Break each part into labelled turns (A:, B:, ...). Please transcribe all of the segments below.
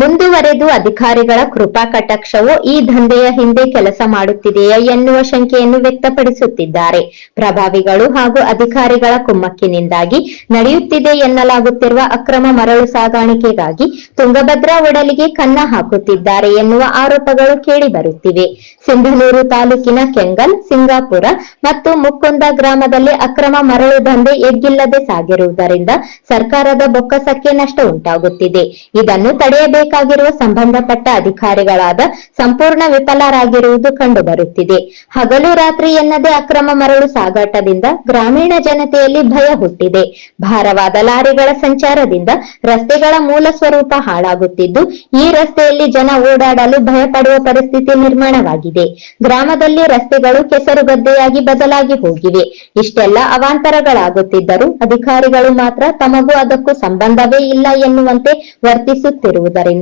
A: ಮುಂದುವರೆದು ಅಧಿಕಾರಿಗಳ ಕೃಪಾ ಕಟಾಕ್ಷವು ಈ ದಂಧೆಯ ಹಿಂದೆ ಕೆಲಸ ಮಾಡುತ್ತಿದೆಯೇ ಎನ್ನುವ ಶಂಕೆಯನ್ನು ವ್ಯಕ್ತಪಡಿಸುತ್ತಿದ್ದಾರೆ. ಪ್ರಭಾವಿಗಳು ಹಾಗೂ ಅಧಿಕಾರಿಗಳ ಕುಮ್ಮಕ್ಕಿನಿಂದಾಗಿ ನಡೆಯುತ್ತಿದೆ ಎನ್ನಲಾಗುತ್ತಿರುವ ಅಕ್ರಮ ಮರಳು ಸಾಗಾಣಿಕೆಗಾಗಿ ತುಂಗಭದ್ರಾ ಒಡಲಿಗೆ ಕನ್ನ ಹಾಕುತ್ತಿದ್ದಾರೆ ಎನ್ನುವ ಆರೋಪಗಳು ಕೇಳಿಬರುತ್ತಿವೆ. ಸಿಂಧನೂರು ತಾಲೂಕಿನ ಕೆಂಗಲ್ ಸಿಂಗಾಪುರ ಮತ್ತು ಮುಕ್ಕೊಂದ ಗ್ರಾಮದಲ್ಲಿ ಅಕ್ರಮ ಮರಳು ದಂಧೆ ಎಗ್ಗಿಲ್ಲದೆ ಸಾಗಿರುವುದರಿಂದ ಸರ್ಕಾರದ ಬೊಕ್ಕಸಕ್ಕೆ ನಷ್ಟ ಉಂಟಾಗುತ್ತಿದೆ ಇದನ್ನು ತಡೆಯಬೇಕಾಗಿರುವ ಸಂಬಂಧಪಟ್ಟ ಅಧಿಕಾರಿಗಳಾದ ಸಂಪೂರ್ಣ ವಿಫಲರಾಗಿರುವುದು ಕಂಡುಬರುತ್ತಿದೆ. ಹಗಲು ರಾತ್ರಿ ಎನ್ನದೇ ಅಕ್ರಮ ಮರಳು ಸಾಗಾಟದಿಂದ ಗ್ರಾಮೀಣ ಜನತೆಯಲ್ಲಿ ಭಯ ಹುಟ್ಟಿದೆ. ಭಾರವಾದ ಲಾರಿಗಳ ಸಂಚಾರದಿಂದ ರಸ್ತೆಗಳ ಮೂಲ ಸ್ವರೂಪ ಹಾಳಾಗುತ್ತಿದ್ದು, ಈ ರಸ್ತೆಯಲ್ಲಿ ಜನ ಓಡಾಡಲು ಭಯಪಡುವ ಪರಿಸ್ಥಿತಿ ನಿರ್ಮಾಣವಾಗಿದೆ. ಗ್ರಾಮದಲ್ಲಿ ರಸ್ತೆಗಳು ಕೆಸರುಗದ್ದೆಯಾಗಿ ಬದಲಾಗಿ ಹೋಗಿವೆ. ಇಷ್ಟೆಲ್ಲ ಅವಾಂತರಗಳಾಗುತ್ತಿದ್ದರೂ ಅಧಿಕಾರಿಗಳು ಮಾತ್ರ ತಮಗೂ ಅದಕ್ಕೂ ಸಂಬಂಧವೇ ಇಲ್ಲ ಎನ್ನುವಂತೆ ವರ್ತಿಸುತ್ತಿರುವುದರಿಂದ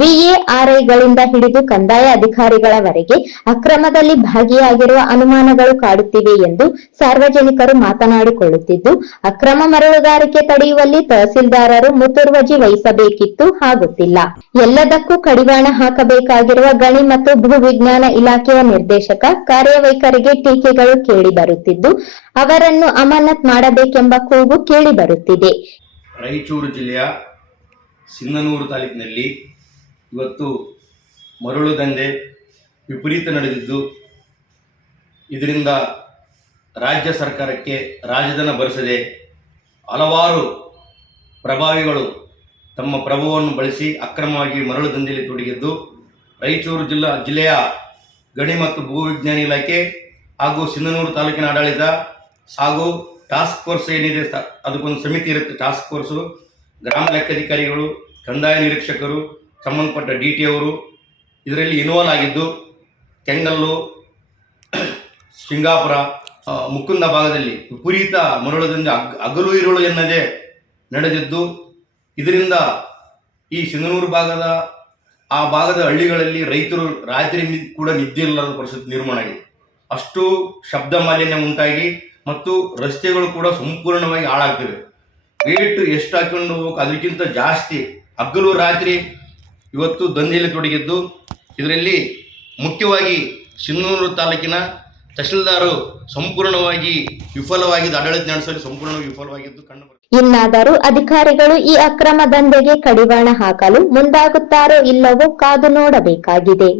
A: ವಿಎಆರ್ಐಗಳಿಂದ ಹಿಡಿದು ಕಂದಾಯ ಅಧಿಕಾರಿಗಳವರೆಗೆ ಅಕ್ರಮದಲ್ಲಿ ಭಾಗಿಯಾಗಿರುವ ಅನುಮಾನಗಳು ಕಾಡುತ್ತಿವೆ ಎಂದು ಸಾರ್ವಜನಿಕರು ಮಾತನಾಡಿಕೊಳ್ಳುತ್ತಿದ್ದು, ಅಕ್ರಮ ಮರಳುಗಾರಿಕೆ ತಡೆಯುವಲ್ಲಿ ತಹಸೀಲ್ದಾರರು ಮುತುರ್ವಜಿ ವಹಿಸಬೇಕಿತ್ತು ಆಗುತ್ತಿಲ್ಲ. ಎಲ್ಲದಕ್ಕೂ ಕಡಿವಾಣ ಹಾಕಬೇಕಾಗಿರುವ ಗಣಿ ಮತ್ತು ಭೂವಿಜ್ಞಾನ ಇಲಾಖೆಯ ನಿರ್ದೇಶಕ, ಕಾರ್ಯವೈಖರಿಗೆ ಟೀಕೆಗಳು ಕೇಳಿಬರುತ್ತಿದ್ದು ಅವರನ್ನು ಅಮಾನತ್ ಮಾಡಬೇಕೆಂಬ ಕೂಗು ಕೇಳಿಬರುತ್ತಿದೆ
B: ರಾಯಚೂರು ಜಿಲ್ಲೆಯ ಸಿಂಧನೂರು ತಾಲೂಕಿನಲ್ಲಿ ಇವತ್ತು ಮರಳು ದಂಧೆ ವಿಪರೀತ ನಡೆದಿದ್ದು, ಇದರಿಂದ ರಾಜ್ಯ ಸರ್ಕಾರಕ್ಕೆ ರಾಜಧನ ಬರೆಸದೆ ಹಲವಾರು ಪ್ರಭಾವಿಗಳು ತಮ್ಮ ಪ್ರಭಾವವನ್ನು ಬಳಸಿ ಅಕ್ರಮವಾಗಿ ಮರಳು ದಂಧೆಯಲ್ಲಿ ತೊಡಗಿದ್ದು, ರಾಯಚೂರು ಜಿಲ್ಲಾ, ಜಿಲ್ಲೆಯ ಗಣಿ ಮತ್ತು ಭೂವಿಜ್ಞಾನ ಇಲಾಖೆ ಹಾಗೂ ಸಿಂಧನೂರು ತಾಲೂಕಿನ ಆಡಳಿತ ಹಾಗೂ ಟಾಸ್ಕ್ ಫೋರ್ಸ್ ಏನಿದೆ, ಅದಕ್ಕೊಂದು ಸಮಿತಿ ಇರುತ್ತೆ ಟಾಸ್ಕ್ ಫೋರ್ಸು ಗ್ರಾಮ ಲೆಕ್ಕಾಧಿಕಾರಿಗಳು, ಕಂದಾಯ ನಿರೀಕ್ಷಕರು, ಸಂಬಂಧಪಟ್ಟ ಡಿ ಟಿ ಅವರು, ಇದರಲ್ಲಿ ಇನ್ವಾಲ್ವ್ ಆಗಿದ್ದು ಕೆಂಗಲ್ಲು ಸಿಂಗಾಪುರ ಮುಕುಂದ ಭಾಗದಲ್ಲಿ ವಿಪರೀತ ಮರಳದಿಂದ ಅಗ್, ಅಗಲು ಇರುಳು ಎನ್ನದೇ ನಡೆದಿದ್ದು, ಇದರಿಂದ ಈ ಸಿಂಧನೂರು ಭಾಗದ, ಆ ಭಾಗದ ಹಳ್ಳಿಗಳಲ್ಲಿ ರೈತರು ರಾತ್ರಿ ಕೂಡ ನಿದ್ದೆ ಇಲ್ಲದ ಪರಿಸ್ಥಿತಿ ನಿರ್ಮಾಣ ಆಗಿದೆ. ಅಷ್ಟು ಶಬ್ದ ಮಾಲಿನ್ಯ ಉಂಟಾಗಿ ಮತ್ತು ರಸ್ತೆಗಳು ಕೂಡ ಸಂಪೂರ್ಣವಾಗಿ ಹಾಳಾಗ್ತಿವೆ. ರೇಟ್ ಎಷ್ಟು ಹಾಕೊಂಡು ಹೋಗಬೇಕು? ಅದಕ್ಕಿಂತ ಜಾಸ್ತಿ ಹಗಲು ರಾತ್ರಿ ಇವತ್ತು ದಂಧೆಯಲ್ಲಿ ತೊಡಗಿದ್ದು, ಇದರಲ್ಲಿ ಮುಖ್ಯವಾಗಿ ಸಿನ್ನೂರು ತಾಲೂಕಿನ ತಹಶೀಲ್ದಾರು ಸಂಪೂರ್ಣವಾಗಿ ವಿಫಲವಾಗಿದ್ದು, ಆಡಳಿತ ನಡೆಸಲು ಸಂಪೂರ್ಣವಾಗಿ ವಿಫಲವಾಗಿದ್ದು ಕಂಡು
A: ಇನ್ನಾದರೂ ಅಧಿಕಾರಿಗಳು ಈ ಅಕ್ರಮ ದಂಧೆಗೆ ಕಡಿವಾಣ ಹಾಕಲು ಮುಂದಾಗುತ್ತಾರೋ ಇಲ್ಲವೋ ಕಾದು ನೋಡಬೇಕಾಗಿದೆ.